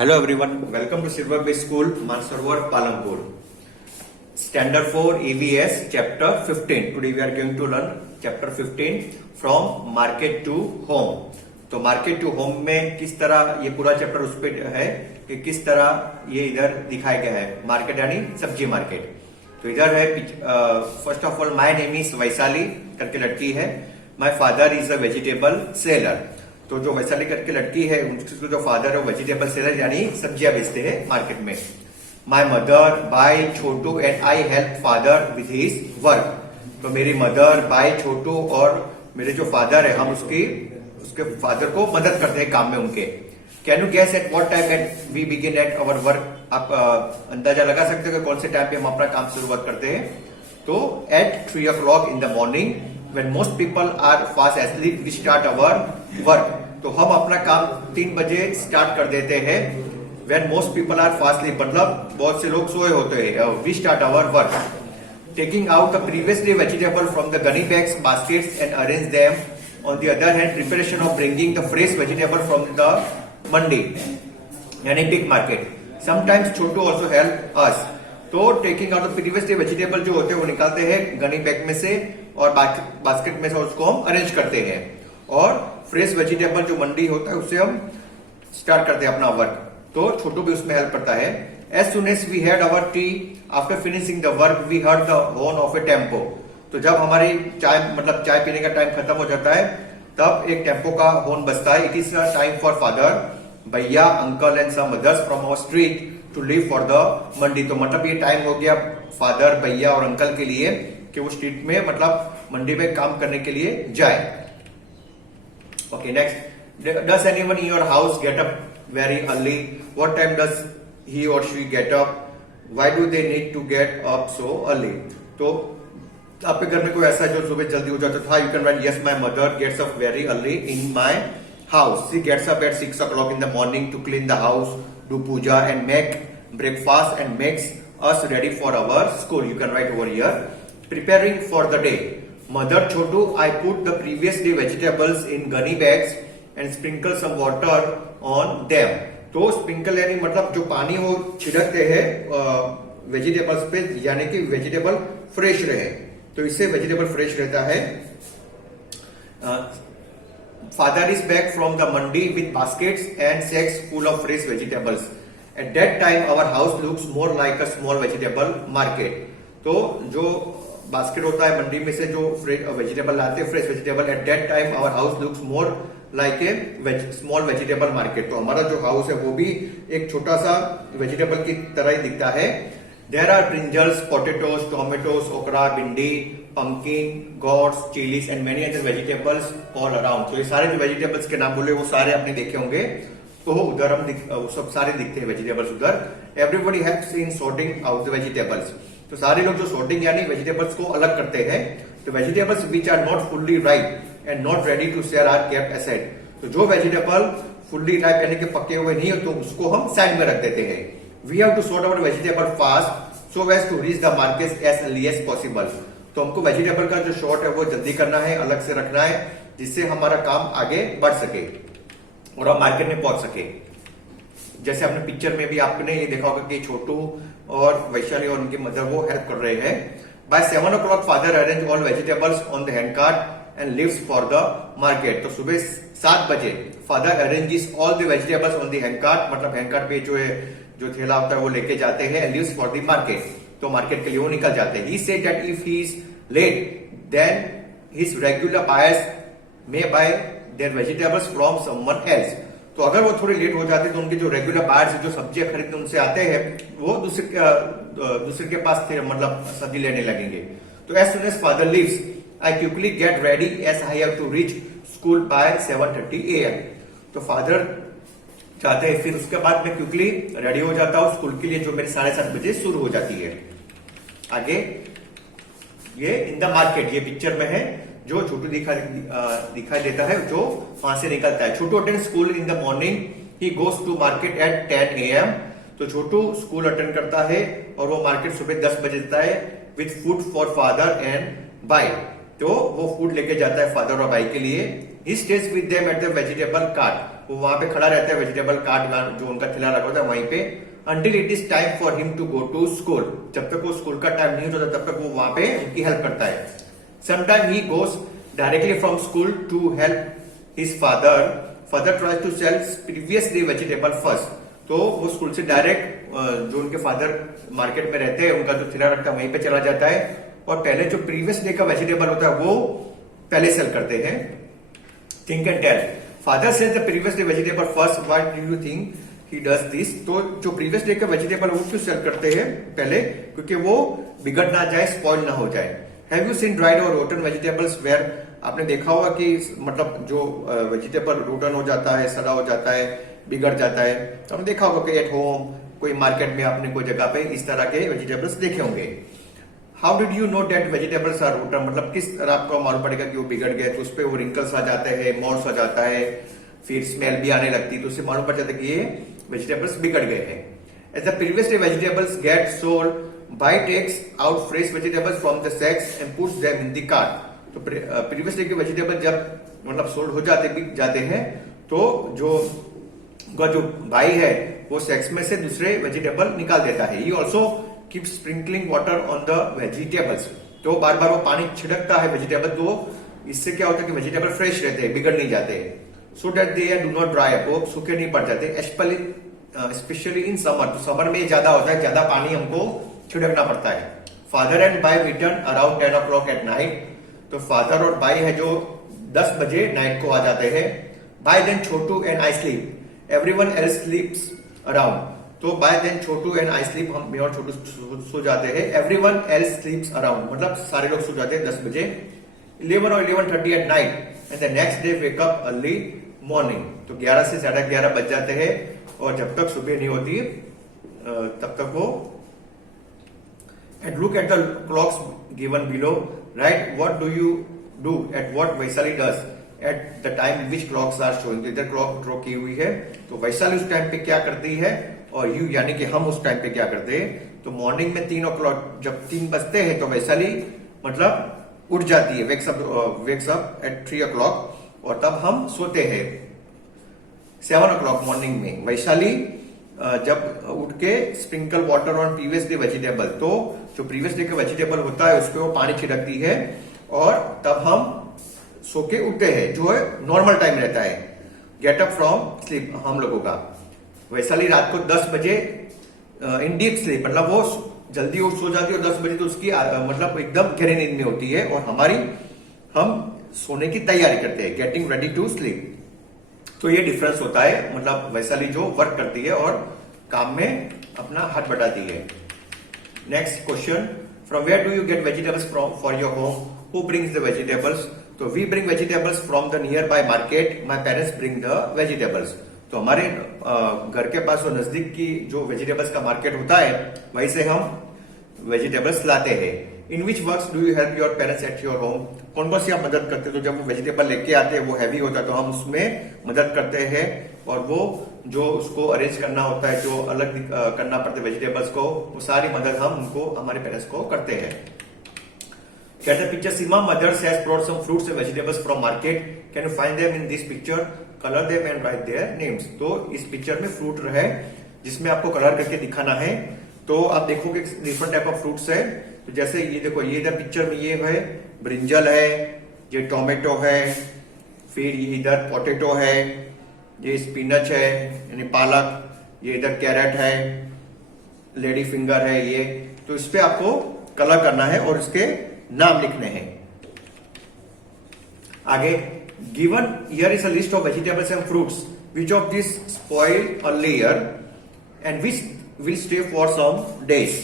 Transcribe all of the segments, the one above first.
Hello everyone, welcome to Silver Bay School, Mansarovar, Palampur. Standard 4 EVS chapter 15. Today we are going to learn chapter 15 from market to home. तो market to home में किस तरह ये पूरा chapter उस पर है कि किस तरह ये इधर दिखाया गया है। मार्केट यानी सब्जी मार्केट। तो इधर है first of all my name is Vaishali करके लड़की है। My father is a vegetable seller. तो जो वैशाली करके लड़की है उनके जो फादर है वेजिटेबल सेलर यानी सब्जियां बेचते हैं मार्केट में। My mother by Chhotu and I help father with his work. तो मेरी मदर बाय छोटू और मेरे जो फादर है हम उसके फादर को मदद करते हैं काम में उनके। Can you guess at what time at we begin at our work. आप अंदाजा लगा सकते हो कि कौन से टाइम पे हम अपना काम शुरुआत करते हैं। तो at 3 o'clock in the morning when most people are fast asleep we start our work। तो हम अपना काम 3 बजे स्टार्ट कर देते हैं। when most people are fast asleep मतलब बहुत से लोग सोए होते हैं। we start our work taking out the previous day vegetable from the gunny bags baskets and arrange them। on the other hand preparation of bringing the fresh vegetable from the mandi यानी big market। sometimes छोटू also help us। तो taking out previous day vegetable जो होते हैं वो निकालते हैं gunny bag में से और बास्केट में से उसको हम अरेंज करते हैं। और फ्रेश वेजिटेबल जो मंडी होता है उससे हम स्टार्ट करते हैं अपना वर्क। तो छोटू भी उसमें हेल्प करता है। As soon as we had our tea after finishing the work we heard the horn of a tempo. तो जब हमारी चाय पीने का टाइम खत्म हो जाता है तब एक टेम्पो का हॉर्न बजता है। It is time for father भैया uncle and some others from our street to leave for the mandi. तो मतलब ये टाइम हो गया फादर भैया और अंकल के लिए कि वो स्ट्रीट में मतलब मंडी में काम करने के लिए जाए। Okay next, does anyone in your house get up very early. What time does he or she get up. Why do they need to get up so early. तो आपके घर में कोई ऐसा जो सुबह जल्दी हो जाता था। You can write yes my mother gets up very early in my house। She gets up at 6 o'clock in the morning to clean the house, do puja and make breakfast and makes us ready for our school। You can write over here preparing for the day। Mother Chotu, I put the previous day vegetables in gunny bags and sprinkle some water on them। तो sprinkle यानी मतलब जो पानी वो छिड़कते हैं vegetables पे यानी कि वेजिटेबल फ्रेश रहे। तो इससे वेजिटेबल फ्रेश रहता है। Father is back from the mandi with baskets and sacks full of fresh vegetables। At that time our house looks more like a small vegetable market। तो जो बास्केट होता है मंडी में से जो वेजिटेबल लाते हैं fresh vegetable. At that time our house looks more like a small vegetable market. तो हमारा जो हाउस है वो भी एक छोटा सा वेजिटेबल की तरह ही दिखता है। There are brinjals potatoes tomatoes okra bhindi pumpkin, gourds, chilies and many other vegetables all around। तो ये सारे जो वेजिटेबल्स के नाम बोले वो सारे आपने देखे होंगे। तो उधर हम सब सारे दिखते हैं वेजिटेबल्स उधर। Everybody helps in sorting out the vegetables. तो सारे लोग जो सॉर्टिंग यानी वेजिटेबल्स को अलग करते हैं। तो vegetables which are not fully ripe and not ready to share are kept aside. तो जो वेजिटेबल फुल्ली राइप यानी कि पके हुए नहीं हो तो उसको हम साइड में रख देते हैं। We have to sort out vegetable fast so as to reach the market as early as possible. तो हमको वेजिटेबल का जो शॉर्ट है वो जल्दी करना है, अलग से रखना है जिससे हमारा काम आगे बढ़ सके और हम मार्केट में पहुंच सके। जैसे आपने पिक्चर में भी आपने ये देखा होगा कि छोटू और वैशाली और उनकी मदर वो हेल्प कर रहे हैं। By 7 o'clock father arrange all vegetables on the hand cart and leaves for the market. तो सुबह 7 बजे father arranges all the vegetables on the hand cart मतलब हैंड कार्ट पे जो थैला होता है वो लेके जाते हैं and leaves for the market. तो मार्केट के लिए वो निकल जाते हैं। He said that if he is late, then his regular buyers may buy their vegetables from someone else। तो अगर वो थोड़ी लेट हो जाते तो उनके जो रेगुलर बायर्स जो सब्जियां खरीदने उनसे आते हैं वो दूसरे के पास थे मतलब सब्जी लेने लगेंगे। तो as soon as father leaves, I quickly get ready as I have to reach school by 7:30 AM। तो फादर जाते हैं फिर उसके बाद मैं क्विकली रेडी हो जाता हूँ स्कूल के लिए जो मेरी 7:30 बजे शुरू हो जाती है। आगे ये इन द मार्केट ये पिक्चर में है जो छोटू दिखाई देता है जो वहां से निकलता है। Chhotu attend school in the morning he goes to market at 10 AM। तो छोटू स्कूल अटेंड करता है और वो मार्केट सुबह 10 बजे जाता है with food for father and by. तो वो फूड लेके जाता है फादर और भाई के लिए। He stays with them at the vegetable cart. वो वहां पे खड़ा रहता है, वेजिटेबल काट जो उनका ठेला रखा होता है वहीं पे, until it is time for him to go to school. जब तक वो स्कूल का टाइम नहीं होता तब तक वो वहां पे उनकी हेल्प करता है. Sometime he goes directly from school to help his father. Father tries to sell previous day vegetable first. तो वो स्कूल से डायरेक्ट जो उनके फादर मार्केट में रहते हैं, उनका जो ठेला रखता है वहीं पे चला जाता है और पहले जो प्रीवियस डे का वेजिटेबल होता है वो पहले सेल करते हैं. Think and tell. Father sells the previous day vegetable first. Why do you think he does this? तो जो प्रीवियस डे का वेजिटेबल वो क्यों सेल करते हैं पहले? क्योंकि वो बिगड़ ना जाए, स्पॉइल ना हो जाए. हैव यू सीन ड्राइड और रोटन वेजिटेबल्स वेयर? आपने देखा होगा कि मतलब जो वेजिटेबल रोटन हो जाता है, सड़ा हो जाता है, बिगड़ जाता है. तो हमने देखा होगा कि एट होम, कोई मार्केट में आपने कोई जगह पे इस तरह के वेजिटेबल्स देखे होंगे. How did you know that vegetables are rotten? मतलब किस तरह आपको मालूम पड़ेगा कि वो बिगड़ गए? तो उस पर वो रिंकल्स आ जाते हैं, मॉड्स आ जाता है, फिर स्मेल भी आने लगती है, तो उससे मालूम पड़ जाता है कि ये वेजिटेबल्स बिगड़ गए हैं. As the previous day vegetables get sold, by takes out fresh vegetables from the sacks and puts them in the cart. तो प्रीवियस डे के वेजिटेबल जब मतलब सोल्ड हो जाते हैं तो जो भाई है वो सैक्स में से दूसरे वेजिटेबल निकाल देता है. He also keep sprinkling water on the vegetables. तो बार बार वो पानी छिड़कता है वेजिटेबल, तो इससे क्या होता है कि वेजिटेबल फ्रेश रहते हैं, बिगड़ नहीं जाते. So that they do not dry up, वो सूखे नहीं पड़ जाते. Specially in summer. तो समर में ज्यादा होता है, ज्यादा पानी हमको छिड़कना पड़ता है. Father and bhai return around 10 o'clock at night. तो फादर और भाई है जो 10 बजे नाइट को आ जाते हैं. By then Chhotu and I sleep, everyone else sleeps around. तो by then Chhotu and I sleep, हम और छोटू सो जाते हैं. एवरीवन एल्स स्लीप्स अराउंड मतलब सारे लोग सो जाते हैं 10 बजे. 11 और 11:30 at night and the next day wake up early morning. तो 11 से 11:30 बज जाते हैं और जब तक सुबह नहीं होती तब तक वो. And look at the clocks given below. Write what do you do at what Vaishali does at the time which clocks are showing. इधर क्लॉक ड्रॉ की हुई है, तो वैशाली उस टाइम पे क्या करती है और यू यानी कि हम उस टाइम पे क्या करते हैं. तो मॉर्निंग में 3 o'clock जब 3 बजते हैं तो वैशाली मतलब उठ जाती है, वेक्स अप एट 3 o'clock और तब हम सोते हैं 7 o'clock मॉर्निंग में. वैशाली जब उठ के sprinkle water on previous day vegetable. तो जो प्रीवियस डे का वेजिटेबल होता है उस पर वो पानी छिड़कती है और तब हम सो के उठते हैं, जो है नॉर्मल टाइम रहता है गेट अप फ्रॉम स्लीप हम लोगों का. वैशाली रात को 10 बजे इन डीप स्लीप मतलब वो जल्दी उठ सो जाती है और 10 बजे तो उसकी मतलब एकदम गहरी नींद में होती है और हम सोने की तैयारी करते हैं, गेटिंग रेडी टू स्लीप. तो ये डिफरेंस होता है, मतलब वैशाली जो वर्क करती है और काम में अपना हाथ बटाती है. Next question. From where do you get vegetables from for your home? Who brings the vegetables? तो we bring vegetables from the nearby market. My parents bring the vegetables. तो हमारे घर के पास जो नजदीक की जो वेजिटेबल्स का मार्केट होता है वहीं से हम वेजिटेबल्स लाते हैं. In which works do you help your parents at your home? कौन कौन सी आप मदद करते हैं? तो जब वो वेजिटेबल लेके आते हैं वो हैवी होता है तो हम उसमें मदद करते हैं और वो जो उसको अरेंज करना होता है, जो अलग करना पड़ता है वेजिटेबल्स को, वो सारी मदद हम उनको हमारे पेरेंट्स को करते हैं. Get the picture. Seema mothers has brought some fruits and vegetables from market. Can you find them in this picture? Color them and write their names. तो इस पिक्चर में फ्रूट है जिसमें आपको कलर करके दिखाना है. तो आप देखोगे डिफरेंट टाइप ऑफ फ्रूट्स है. तो जैसे ये देखो, ये इधर पिक्चर में ये है ब्रिंजल है, ये टोमेटो है, फिर ये इधर पोटैटो है, ये स्पिनच है यानी पालक, ये इधर कैरेट है, लेडी फिंगर है ये. तो इस पे आपको कलर करना है और इसके नाम लिखने हैं. आगे given here is a list of vegetables and fruits. Which of this spoil earlier and which will stay for some days.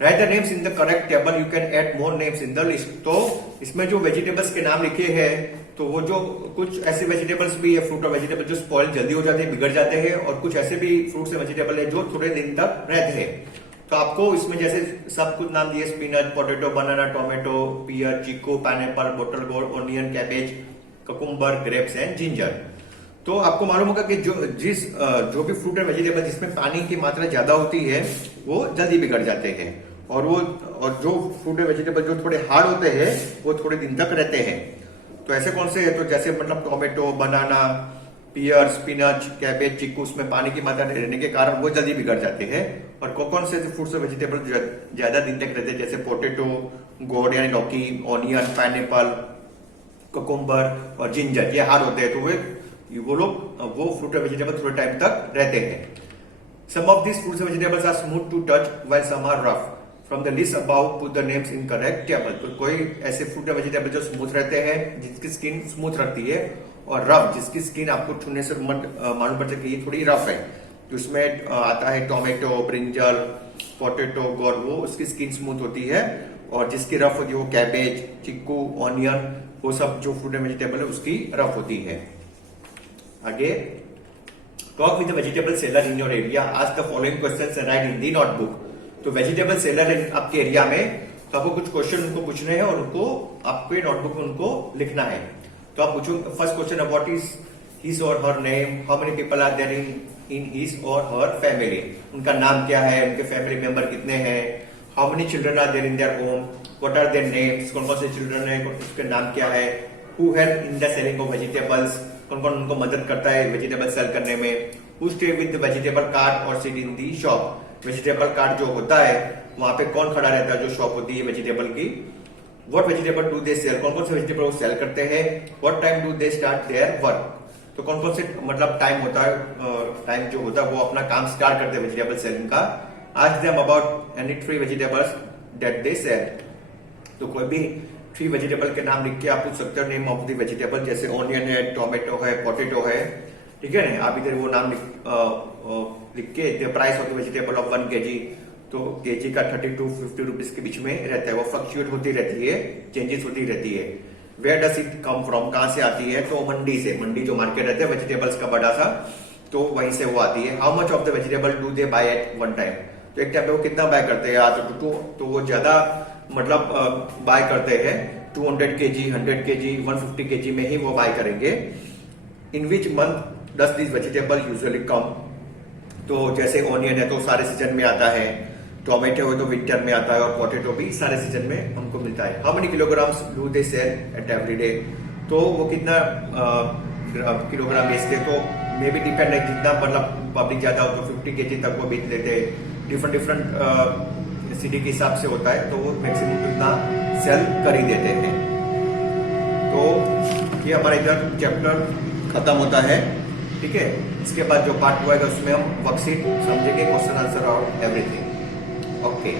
Write the names in the correct table. You can add more names in the list. तो इसमें जो vegetables के नाम लिखे हैं तो वो जो कुछ ऐसे वेजिटेबल्स भी है, फ्रूट और वेजिटेबल जो स्पॉइल जल्दी हो जाते हैं, बिगड़ जाते हैं, और कुछ ऐसे भी फ्रूट्स और वेजिटेबल है जो थोड़े दिन तक रहते हैं. तो आपको इसमें जैसे सब कुछ नाम दिए, spinach, potato, banana, tomato, pear, chikoo, pineapple, bottle gourd, onion, cabbage, cucumber, grapes and ginger. तो आपको मालूम होगा कि जो भी फ्रूट एंड वेजिटेबल जिसमें पानी की मात्रा ज्यादा होती है वो जल्दी बिगड़ जाते हैं और जो फ्रूट एंड वेजिटेबल जो थोड़े हार्ड होते हैं वो थोड़े दिन तक रहते हैं. तो ऐसे कौन से है? तो जैसे मतलब टोमेटो, बनाना, पियर, स्पिनच, कैबेज, चिक्कू, उसमें पानी की मात्रा रहने के कारण वो जल्दी बिगड़ जाते हैं। और कौन से फ्रूट्स और वेजिटेबल ज्यादा दिन तक रहते हैं, जैसे पोटेटो, गोड यानी लौकी, ऑनियन, पाइनएप्पल, कोकुम्बर और जिंजर, ये हार्ड होते हैं, तो वो लोग वो फ्रूट और वेजिटेबल थोड़े टाइम तक रहते हैं। Some of this fruits and vegetables are smooth to touch while some are rough. From the list above put the names in correct table. तो कोई ऐसे फ्रूट या वेजिटेबल जो स्मूथ रहते हैं, जिसकी स्किन स्मूथ रहती है, और रफ जिसकी स्किन आपको छूने से मालूम पड़ता है कि ये थोड़ी रफ है, तो उसमें आता है टोमेटो, ब्रिंजल, पोटेटो, गोड, वो उसकी स्किन स्मूथ होती है। और जिसकी रफ होती है वो कैबेज, चिक्कू, ऑनियन, वो सब जो फ्रूट एंड वेजिटेबल है उसकी रफ होती है। आगे, talk with the vegetable seller in your area, ask the following questions and right in the notebook. तो वेजिटेबल सेलर आपके एरिया में, तो आपको कुछ क्वेश्चन उनको पूछने हैं और उनको आपके नोटबुक में उनको लिखना है। तो आप पूछो first question, about is his or her name, how many people are there in his or her family. उनका नाम क्या है, उनके फैमिली मेंबर कितने हैं, how many children are there in their home, what are their names, कौन कौन से चिल्ड्रन है, उसके नाम क्या है, who help in the selling of vegetables, कौन कौन उनको मदद करता है वेजिटेबल सेल करने में, who stay with the vegetable cart or sit in the shop. Vegetable cart जो होता है वहां पे कौन खड़ा रहता है, जो शॉप होती है वेजिटेबल की। What vegetable do they sell, कौन कौन से वेजिटेबल वो सेल करते हैं। What time do they start their work, तो कौन कौन से मतलब टाइम होता है, टाइम जो होता है वो अपना काम स्टार्ट करते हैं वेजिटेबल सेलिंग का। Ask them about any 3 vegetables that they sell. तो कोई भी 3 वेजिटेबल के नाम लिख के आप पूछ सकते हो, नेम ऑफ द वेजिटेबल, जैसे ऑनियन है, टोमेटो है, पोटेटो है, ठीक है ना। आप इधर वो नाम लिख के, the price of the vegetable of 1 kg, तो केजी का 30 to 50 रुपीज के बीच में रहता है, वो फ्लक्चुएट होती रहती है, चेंजेस होती रहती है। Where does it come from, कहां से आती है, तो मंडी से, मंडी जो मार्केट रहता है वेजिटेबल्स का बड़ा सा, तो वहीं से वो आती है। How much of the vegetable do they buy at one time, तो एक टाइम पे वो कितना बाय करते हैं, तो वो ज्यादा मतलब बाय करते हैं, 200 kg, 100 kg, 150 kg में ही वो बाय करेंगे। In which month does this vegetable usually come, तो जैसे ऑनियन है तो सारे सीजन में आता है, टोमेटो है तो विंटर में आता है, और पोटेटो भी सारे सीजन में हमको मिलता है। How many kilograms do they sell at every day, तो वो कितना किलोग्राम बेचते, तो मे बी डिपेंड है, जितना मतलब पब्लिक ज्यादा हो तो 50 kg तक वो बेच लेते हैं, डिफरेंट सिटी के हिसाब से होता है, तो वो मैक्सिमम कितना सेल कर ही देते हैं। तो ये हमारा इधर चैप्टर खत्म होता है, ठीक है। इसके बाद जो पार्ट 2 आएगा उसमें हम वर्कशीट समझेंगे, क्वेश्चन आंसर और एवरीथिंग। ओके।